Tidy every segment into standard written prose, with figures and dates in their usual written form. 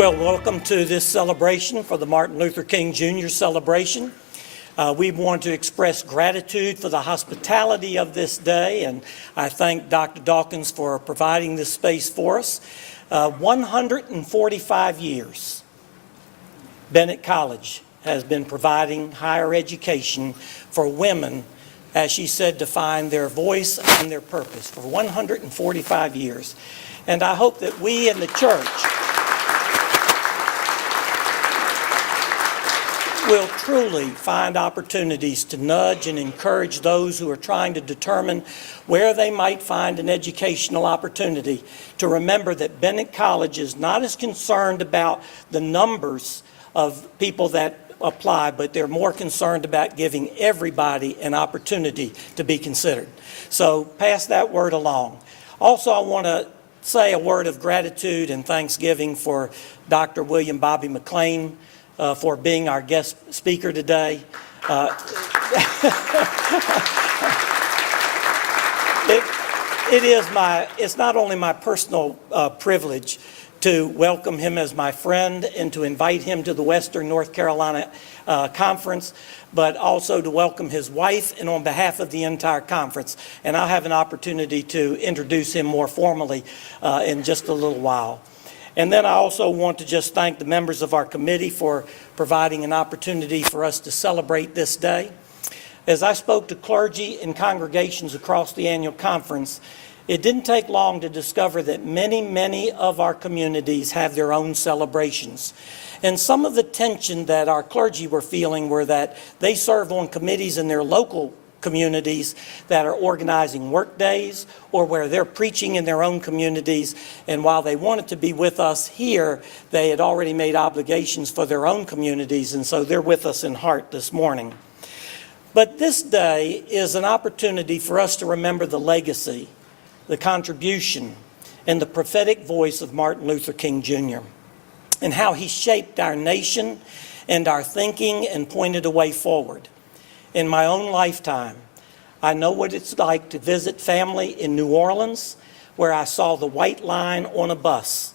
Well, welcome to this celebration for the Martin Luther King Jr. celebration. We want to express gratitude for the hospitality of this day, and I thank Dr. Dawkins for providing this space for us. 145 years, Bennett College has been providing higher education for women, as she said, to find their voice and their purpose for 145 years. And I hope that we in the church will truly find opportunities to nudge and encourage those who are trying to determine where they might find an educational opportunity to remember that Bennett College is not as concerned about the numbers of people that apply, but they're more concerned about giving everybody an opportunity to be considered. So pass that word along. Also, I want to say a word of gratitude and thanksgiving for Dr. William Bobby McLean, for being our guest speaker today. It's not only my personal privilege to welcome him as my friend and to invite him to the Western North Carolina Conference, but also to welcome his wife and on behalf of the entire conference. And I'll have an opportunity to introduce him more formally in just a little while. And then I also want to just thank the members of our committee for providing an opportunity for us to celebrate this day. As I spoke to clergy and congregations across the annual conference, it didn't take long to discover that many of our communities have their own celebrations. And some of the tension that our clergy were feeling were that they serve on committees in their local communities that are organizing work days or where they're preaching in their own communities, and while they wanted to be with us here, they had already made obligations for their own communities, and so they're with us in heart this morning. But this day is an opportunity for us to remember the legacy, the contribution, and the prophetic voice of Martin Luther King Jr. and how he shaped our nation and our thinking and pointed a way forward. In my own lifetime, I know what it's like to visit family in New Orleans, where I saw the white line on a bus.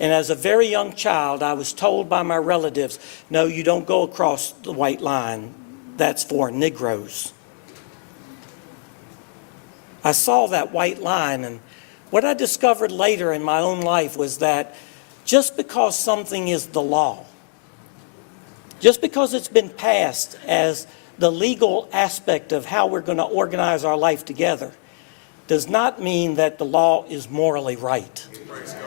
And as a very young child, I was told by my relatives, no, you don't go across the white line. That's for Negroes. I saw that white line, and what I discovered later in my own life was that just because something is the law, just because it's been passed as the legal aspect of how we're going to organize our life together, does not mean that the law is morally right. Praise God.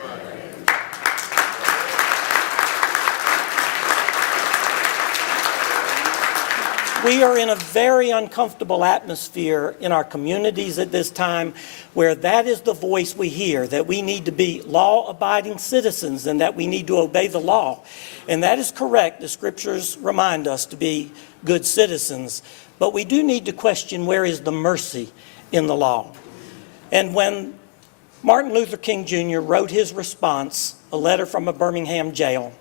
We are in a very uncomfortable atmosphere in our communities at this time where that is the voice we hear, that we need to be law-abiding citizens and that we need to obey the law. And that is correct. The scriptures remind us to be good citizens. But we do need to question, where is the mercy in the law? And when Martin Luther King Jr. wrote his response, a letter from a Birmingham jail,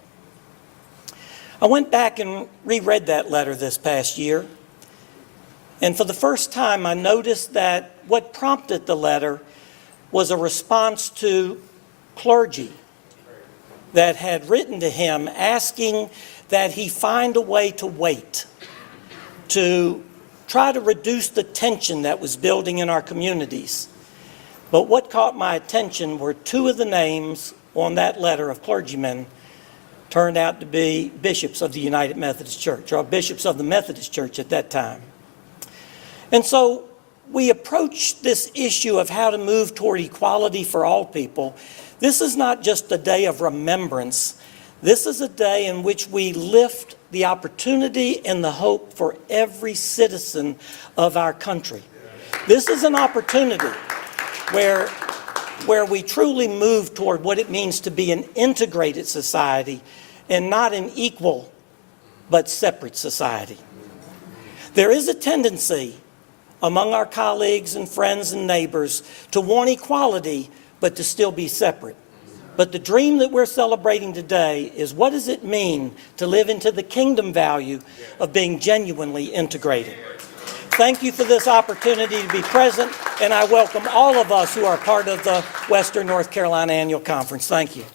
I went back and reread that letter this past year, and for the first time I noticed that what prompted the letter was a response to clergy that had written to him asking that he find a way to wait, to try to reduce the tension that was building in our communities. But what caught my attention were two of the names on that letter of clergymen turned out to be bishops of the United Methodist Church, or bishops of the Methodist Church at that time. And so we approach this issue of how to move toward equality for all people. This is not just a day of remembrance. This is a day in which we lift the opportunity and the hope for every citizen of our country. This is an opportunity where we truly move toward what it means to be an integrated society and not an equal but separate society. There is a tendency among our colleagues and friends and neighbors to want equality but to still be separate. But the dream that we're celebrating today is, what does it mean to live into the kingdom value of being genuinely integrated? Thank you for this opportunity to be present, and I welcome all of us who are part of the Western North Carolina Annual Conference. Thank you.